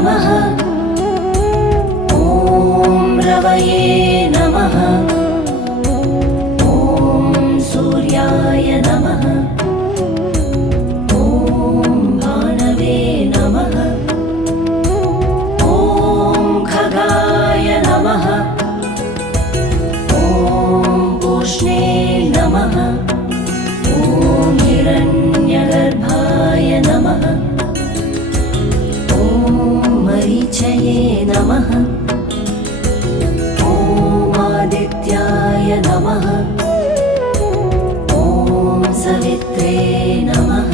नमः। ॐ रवये नमः। ॐ सूर्याय नमः। ॐ भानवे नमः। ॐ खगाय नमः। ॐ पूष्णे नमः। ॐ हिरण्यगर्भाय नमः। ॐ मरीचये नमः। ॐ आदित्याय नमः। ॐ सवित्रे नमः।